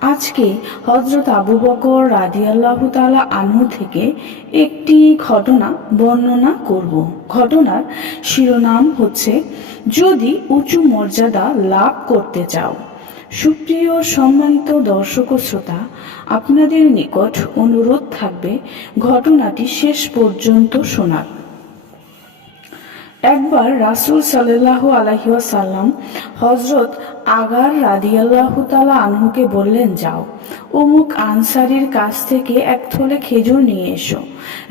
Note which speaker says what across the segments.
Speaker 1: আজকে হজরত আবু বকর রাদিয়াল্লাহ তালা আনহু থেকে একটি ঘটনা বর্ণনা করব। ঘটনার শিরোনাম হচ্ছে, যদি উঁচু মর্যাদা লাভ করতে চাও, সুপ্রিয় সম্মানিত দর্শক শ্রোতা, আপনাদের নিকট অনুরোধ থাকবে ঘটনাটি শেষ পর্যন্ত শোনার। একবার রাসুল সাল্লাহ আলহিসাল্লাম হজরত আগার রাদিয়াল্লাহ তালা আনহুকে বললেন, যাও, অমুক আনসারির কাছ থেকে এক থলে খেজুর নিয়ে এসো।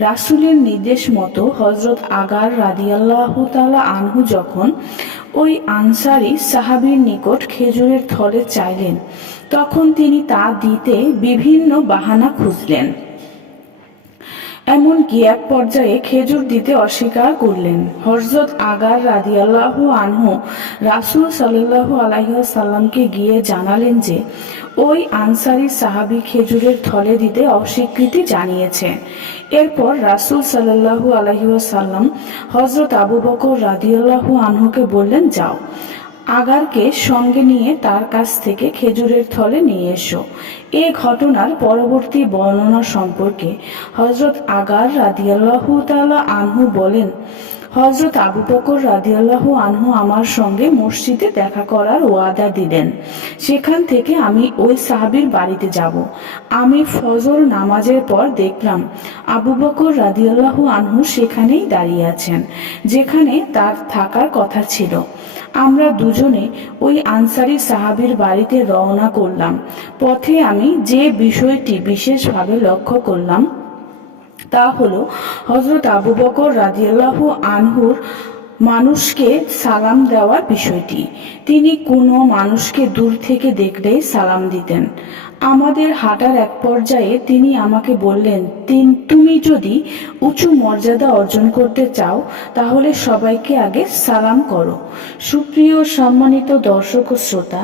Speaker 1: রাসুলের নির্দেশ মতো হজরত আগার রাদিয়াল্লাহ তালা আনহু যখন ওই আনসারি সাহাবির নিকট খেজুরের থলে চাইলেন, তখন তিনি তা দিতে বিভিন্ন বাহানা খুঁজলেন। এমনকি এক পর্যায়ে খেজুর দিতে অস্বীকার করলেন। হরজত আগার রাদিয়াল্লাহু আনহু রাসুল সাল্লাহ আলাইসাল্লামকে গিয়ে জানালেন যে, ওই আনসারি সাহাবি খেজুরের থলে দিতে অস্বীকৃতি জানিয়েছে। এরপর রাসুল সাল্লাহু আলহিউসাল্লাম হজরত আবু বকর রাদিয়াল্লাহু আনহুকে বললেন, যাও। আগারকে সঙ্গে নিয়ে তার কাছ থেকে খেজুরের থলে নিয়ে এসো। এ ঘটনার পরবর্তী বর্ণনা সম্পর্কে হজরত আগার রাদিয়াল্লাহু তালা আনহু বলেন হজরত আবু বকর রাদিয়াল্লাহু আনহু আমার সঙ্গে মসজিদে দেখা করার ওয়াদা দিলেন। সেখান থেকে আমি ওই সাহাবির বাড়িতে যাব। আমি ফজর নামাজের পর দেখলাম আবু বকর রাদিয়াল্লাহু আনহু সেখানেই দাঁড়িয়ে আছেন, যেখানে তার থাকার কথা ছিল। আমরা দুজনে ওই আনসারি সাহাবির বাড়িতে রওনা করলাম। পথে আমি যে বিষয়টি বিশেষভাবে লক্ষ্য করলাম, তা হলো হজরত আবু বকর রাজিয়াল্লাহ আনহুর মানুষকে সালাম দেওয়ার বিষয়টি। তিনি কোনো মানুষকে দূর থেকে দেখলেই সালাম দিতেন। আমাদের হাঁটার এক পর্যায়ে তিনি আমাকে বললেন তুমি যদি উঁচু মর্যাদা অর্জন করতে চাও, তাহলে সবাইকে আগে সালাম করো। সুপ্রিয় সম্মানিত দর্শক ও শ্রোতা